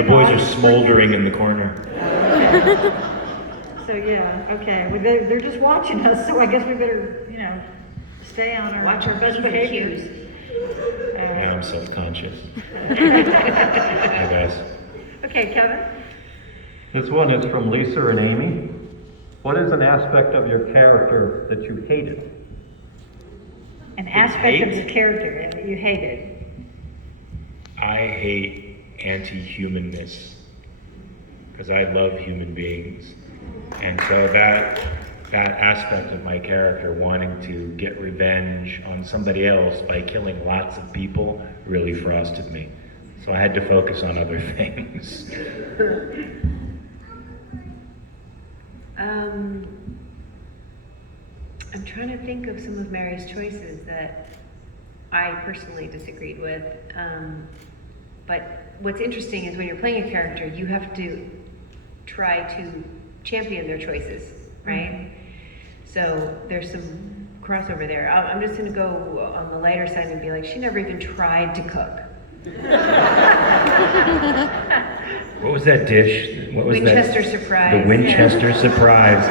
The boys are smoldering in the corner. So yeah, okay. Well, they're just watching us, so I guess we better, stay on our Watch our best P's and behaviors. Q's. Now I'm self-conscious. I guess. Okay, Kevin. This one is from Lisa and Amy. What is an aspect of your character that you hated? An aspect of the character that you hated. I hate anti-humanness because I love human beings, and so that aspect of my character wanting to get revenge on somebody else by killing lots of people really frosted me. So I had to focus on other things. I'm trying to think of some of Mary's choices that I personally disagreed with. But what's interesting is when you're playing a character, you have to try to champion their choices, right? Mm-hmm. So there's some crossover there. I'm just gonna go on the lighter side and be like, she never even tried to cook. What was that dish? What was Winchester that? surprise. The Winchester surprise.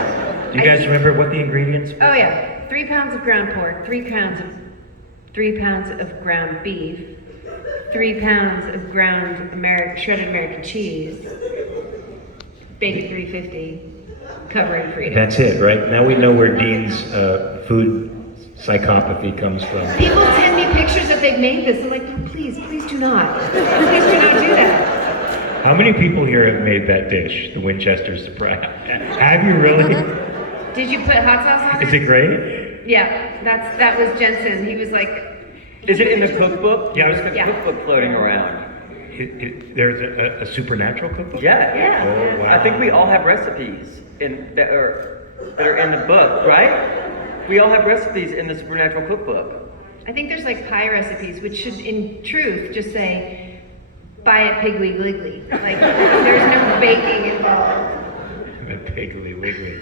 Do you guys remember what the ingredients were? Oh yeah, 3 pounds of ground pork, 3 pounds of ground beef, 3 pounds of ground shredded American cheese, bacon 350, covering freedom. That's it, right? Now we know where Dean's food psychopathy comes from. People send me pictures that they've made this. They're like, no, please do not. Please do not do that. How many people here have made that dish, the Winchester surprise? Have you really? Did you put hot sauce on it? Is it great? Yeah, that was Jensen. He was like... Is it in the cookbook? Yeah. There's a cookbook floating around. There's a supernatural cookbook? Yeah. Oh, wow. I think we all have recipes that are in the book, right? We all have recipes in the Supernatural cookbook. I think there's like pie recipes, which should, in truth, just say, buy it Piggly Wiggly. Like, there's no baking involved. Piggly Wiggly.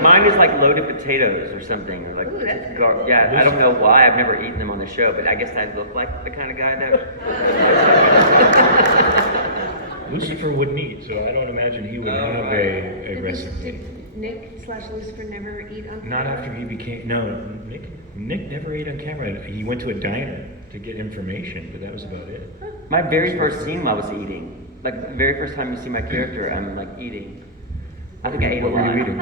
Mine is like loaded potatoes or something. Or like, ooh, that's yeah, I don't know why. I've never eaten them on the show, but I guess I look like the kind of guy that... Lucifer wouldn't eat, so I don't imagine he would have a recipe. Did Nick/Lucifer never eat on camera? Not after he became... No, Nick never ate on camera. He went to a diner to get information, but that was about it. My very first scene I was eating. Like, the very first time you see my character, I'm like eating. I think I ate a lot. What were you eating?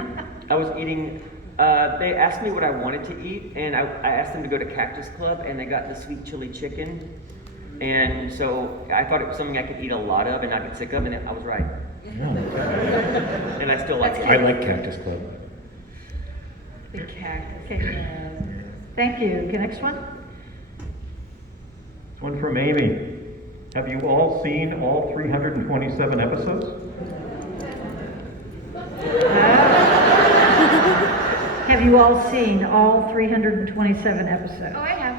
I was eating, they asked me what I wanted to eat, and I asked them to go to Cactus Club, and they got the sweet chili chicken. And so I thought it was something I could eat a lot of and not get sick of, and I was right. And I still like it. I like Cactus Club. The cactus. Okay. Thank you. Okay, next one. One from Amy. Have you all seen all 327 episodes? Have you all seen all 327 episodes? Oh, I have.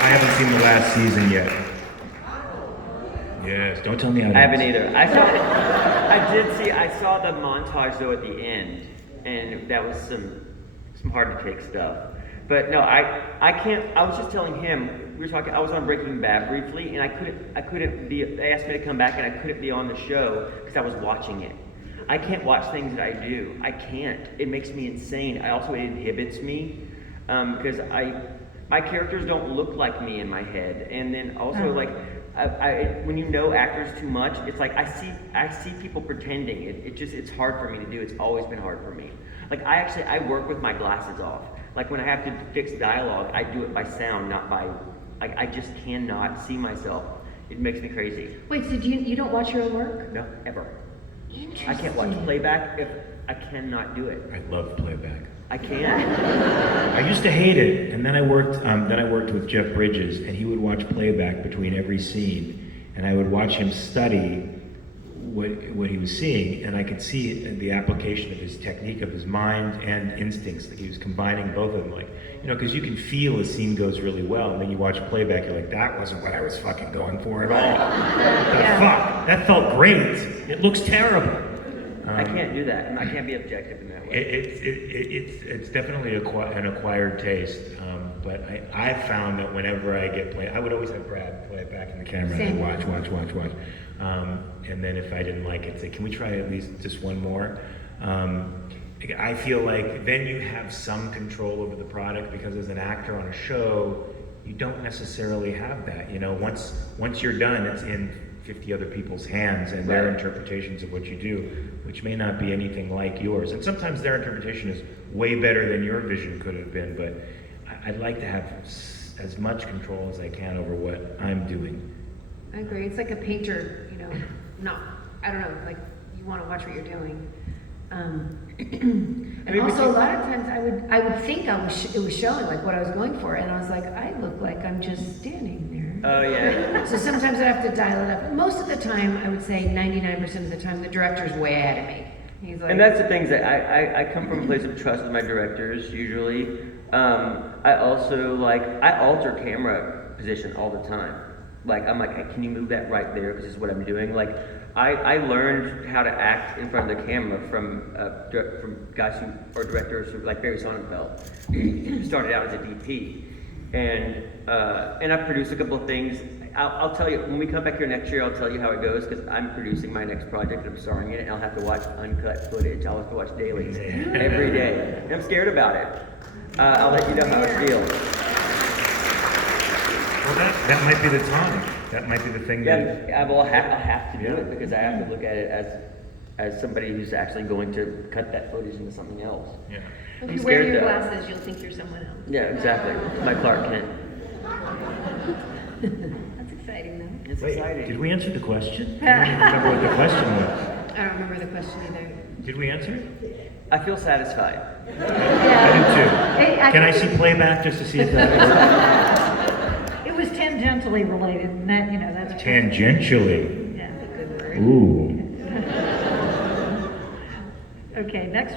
I haven't seen the last season yet. Yes, don't tell me I haven't either. I saw the montage though at the end, and that was some hard to take stuff. But no, I can't. I was just telling him, we were talking. I was on Breaking Bad briefly, and I couldn't be. They asked me to come back, and I couldn't be on the show because I was watching it. I can't watch things that I do. I can't. It makes me insane. It inhibits me because my characters don't look like me in my head, and then also like. When you know actors too much, it's like I see people pretending. It's hard for me to do. It's always been hard for me. Like I work with my glasses off. Like when I have to fix dialogue, I do it by sound, not by. Like I just cannot see myself. It makes me crazy. Wait, so you don't watch your own work? No, ever. Interesting. I can't watch playback if I cannot do it. I love playback. I can't. I used to hate it, and then I worked with Jeff Bridges, and he would watch playback between every scene, and I would watch him study what he was seeing, and I could see the application of his technique, of his mind and instincts, that he was combining both of them, like, because you can feel a scene goes really well, and then you watch playback, you're like, that wasn't what I was fucking going for at all. Fuck, that felt great. It looks terrible. I can't do that, and I can't be objective in that way. It's definitely an acquired taste. But I found that whenever I get play, I would always have Brad play it back in the camera Same. and watch. And then if I didn't like it, say, can we try at least just one more? I feel like then you have some control over the product, because as an actor on a show, you don't necessarily have that. You know, once you're done, it's in 50 other people's hands and their Right. interpretations of what you do, which may not be anything like yours. And sometimes their interpretation is way better than your vision could have been, but I'd like to have as much control as I can over what I'm doing. I agree. It's like a painter, you know, I don't know, like you want to watch what you're doing. And mean, also a lot of times I would think it was showing like what I was going for, and I was like, I look like I'm just standing there. Oh yeah. So sometimes I have to dial it up. Most of the time, I would say 99% of the time, the director's way ahead of me. He's like, And that's the things that I come from a place of trust with my directors usually. I also I alter camera position all the time. Like I'm like, hey, can you move that right there? Because this is what I'm doing. Like I learned how to act in front of the camera from guys who are directors who, like Barry Sonnenfeld, who started out as a DP, and I've produced a couple of things. I'll tell you when we come back here next year. I'll tell you how it goes, because I'm producing my next project and I'm starring in it. And I'll have to watch uncut footage. I'll have to watch dailies every day. And I'm scared about it. I'll let you know how it feels. Well, that might be the time. That might be the thing that. Yeah, I'll have to do Yeah. it, because I have to look at it as somebody who's actually going to cut that footage into something else. Yeah. if I'm you wear scared your though. glasses, you'll think you're someone else. Yeah, exactly. My Clark Kent. That's exciting though. It's Wait, exciting. did we answer the question? I don't even remember what the question was. I don't remember the question either. Did we answer it? I feel satisfied. I do too. Hey, Can I think see playback just to see if that works? It was tangentially related, and that, you know, that's. Tangentially. Yeah. Good word. Ooh. Okay, next